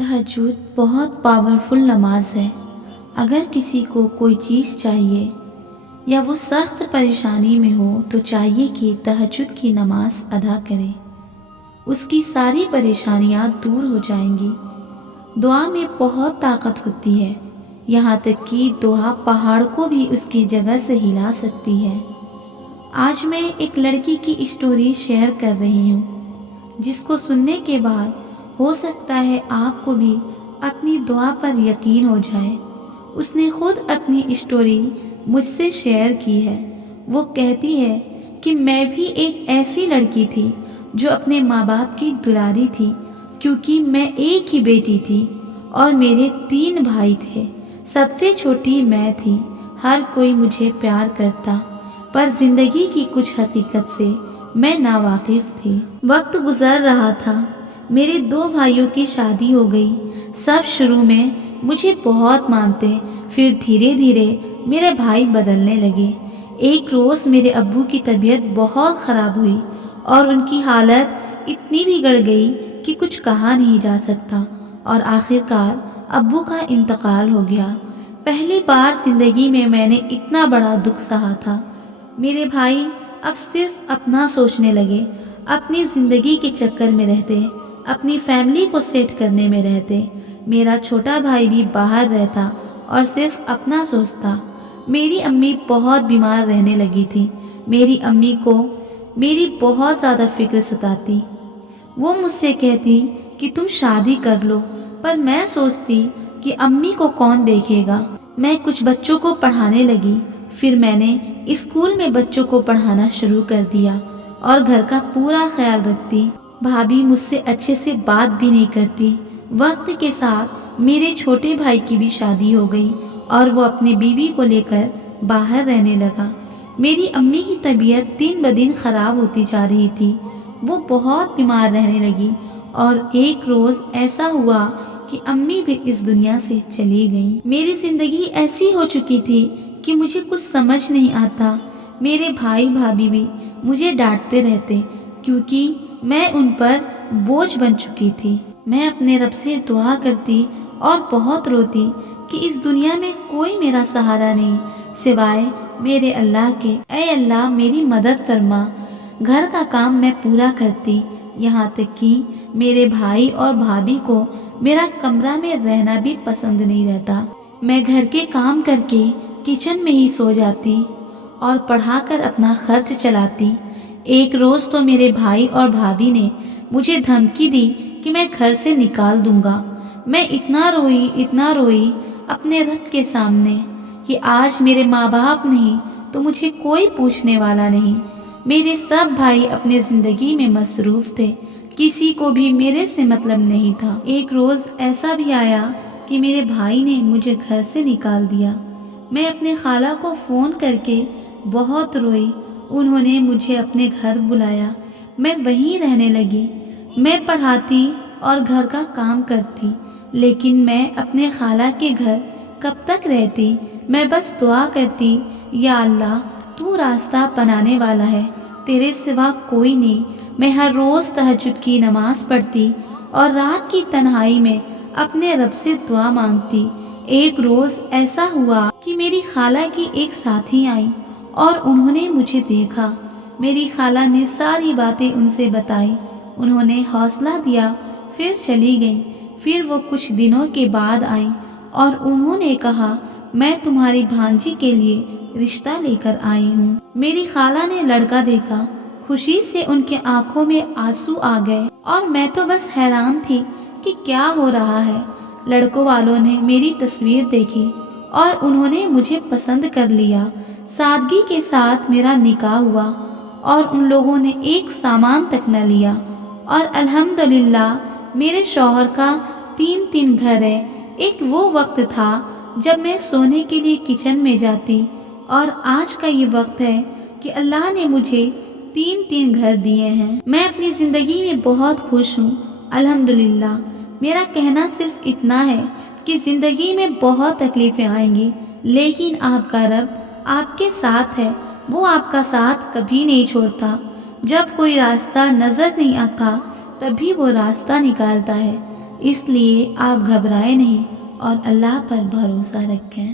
तहज्जुद बहुत पावरफुल नमाज है। अगर किसी को कोई चीज़ चाहिए या वो सख्त परेशानी में हो तो चाहिए कि तहज्जुद की नमाज अदा करे। उसकी सारी परेशानियां दूर हो जाएंगी। दुआ में बहुत ताकत होती है, यहाँ तक कि दुआ पहाड़ को भी उसकी जगह से हिला सकती है। आज मैं एक लड़की की स्टोरी शेयर कर रही हूँ, जिसको सुनने के बाद हो सकता है आपको भी अपनी दुआ पर यकीन हो जाए। उसने खुद अपनी स्टोरी मुझसे शेयर की है। वो कहती है कि मैं भी एक ऐसी लड़की थी जो अपने माँ बाप की दुलारी थी, क्योंकि मैं एक ही बेटी थी और मेरे 3 भाई थे। सबसे छोटी मैं थी। हर कोई मुझे प्यार करता, पर जिंदगी की कुछ हकीकत से मैं नावाकिफ थी। वक्त गुजर रहा था, मेरे 2 भाइयों की शादी हो गई। सब शुरू में मुझे बहुत मानते, फिर धीरे धीरे मेरे भाई बदलने लगे। एक रोज़ मेरे अब्बू की तबीयत बहुत ख़राब हुई और उनकी हालत इतनी बिगड़ गई कि कुछ कहा नहीं जा सकता, और आखिरकार अब्बू का इंतकाल हो गया। पहली बार ज़िंदगी में मैंने इतना बड़ा दुख सहा था। मेरे भाई अब सिर्फ अपना सोचने लगे, अपनी ज़िंदगी के चक्कर में रहते, अपनी फैमिली को सेट करने में रहते। मेरा छोटा भाई भी बाहर रहता और सिर्फ अपना सोचता। मेरी अम्मी बहुत बीमार रहने लगी थी। मेरी अम्मी को मेरी बहुत ज़्यादा फिक्र सताती। वो मुझसे कहती कि तुम शादी कर लो, पर मैं सोचती कि अम्मी को कौन देखेगा। मैं कुछ बच्चों को पढ़ाने लगी, फिर मैंने स्कूल में बच्चों को पढ़ाना शुरू कर दिया और घर का पूरा ख्याल रखती। भाभी मुझसे अच्छे से बात भी नहीं करती। वक्त के साथ मेरे छोटे भाई की भी शादी हो गई और वो अपनी बीवी को लेकर बाहर रहने लगा। मेरी अम्मी की तबीयत दिन ब दिन खराब होती जा रही थी। वो बहुत बीमार रहने लगी और एक रोज़ ऐसा हुआ कि अम्मी भी इस दुनिया से चली गई। मेरी ज़िंदगी ऐसी हो चुकी थी कि मुझे कुछ समझ नहीं आता। मेरे भाई भाभी भी मुझे डांटते रहते, क्योंकि मैं उन पर बोझ बन चुकी थी। मैं अपने रब से दुआ करती और बहुत रोती कि इस दुनिया में कोई मेरा सहारा नहीं सिवाय मेरे अल्लाह के। ऐ अल्लाह, मेरी मदद फरमा। घर का काम मैं पूरा करती, यहाँ तक कि मेरे भाई और भाभी को मेरा कमरा में रहना भी पसंद नहीं रहता। मैं घर के काम करके किचन में ही सो जाती और पढ़ाकर अपना खर्च चलाती। एक रोज़ तो मेरे भाई और भाभी ने मुझे धमकी दी कि मैं घर से निकाल दूंगा। मैं इतना रोई अपने रब के सामने कि आज मेरे माँ बाप नहीं तो मुझे कोई पूछने वाला नहीं। मेरे सब भाई अपने ज़िंदगी में मसरूफ़ थे, किसी को भी मेरे से मतलब नहीं था। एक रोज़ ऐसा भी आया कि मेरे भाई ने मुझे घर से निकाल दिया। मैं अपने खाला को फ़ोन करके बहुत रोई। उन्होंने मुझे अपने घर बुलाया। मैं वहीं रहने लगी। मैं पढ़ाती और घर का काम करती, लेकिन मैं अपने खाला के घर कब तक रहती। मैं बस दुआ करती, या अल्लाह तू रास्ता बनाने वाला है, तेरे सिवा कोई नहीं। मैं हर रोज़ तहज्जुद की नमाज़ पढ़ती और रात की तन्हाई में अपने रब से दुआ मांगती। एक रोज़ ऐसा हुआ कि मेरी खाला की एक साथी आई और उन्होंने मुझे देखा। मेरी खाला ने सारी बातें उनसे बताई। उन्होंने हौसला दिया, फिर चली गई। फिर वो कुछ दिनों के बाद आई और उन्होंने कहा, मैं तुम्हारी भांजी के लिए रिश्ता लेकर आई हूँ। मेरी खाला ने लड़का देखा, खुशी से उनके आंखों में आंसू आ गए और मैं तो बस हैरान थी कि क्या हो रहा है। लड़कों वालों ने मेरी तस्वीर देखी और उन्होंने मुझे पसंद कर लिया। सादगी के साथ मेरा निकाह हुआ और उन लोगों ने एक सामान तक न लिया। और अल्हम्दुलिल्लाह मेरे शौहर का 3 घर है। एक वो वक्त था जब मैं सोने के लिए किचन में जाती, और आज का ये वक्त है कि अल्लाह ने मुझे 3 घर दिए हैं। मैं अपनी ज़िंदगी में बहुत खुश हूँ अल्हम्दुलिल्लाह। मेरा कहना सिर्फ इतना है कि ज़िंदगी में बहुत तकलीफ़ें आएंगी, लेकिन आपका रब आपके साथ है। वो आपका साथ कभी नहीं छोड़ता। जब कोई रास्ता नज़र नहीं आता तभी वो रास्ता निकालता है। اس لیے آپ گھبرائیں نہیں اور اللہ پر بھروسہ رکھیں۔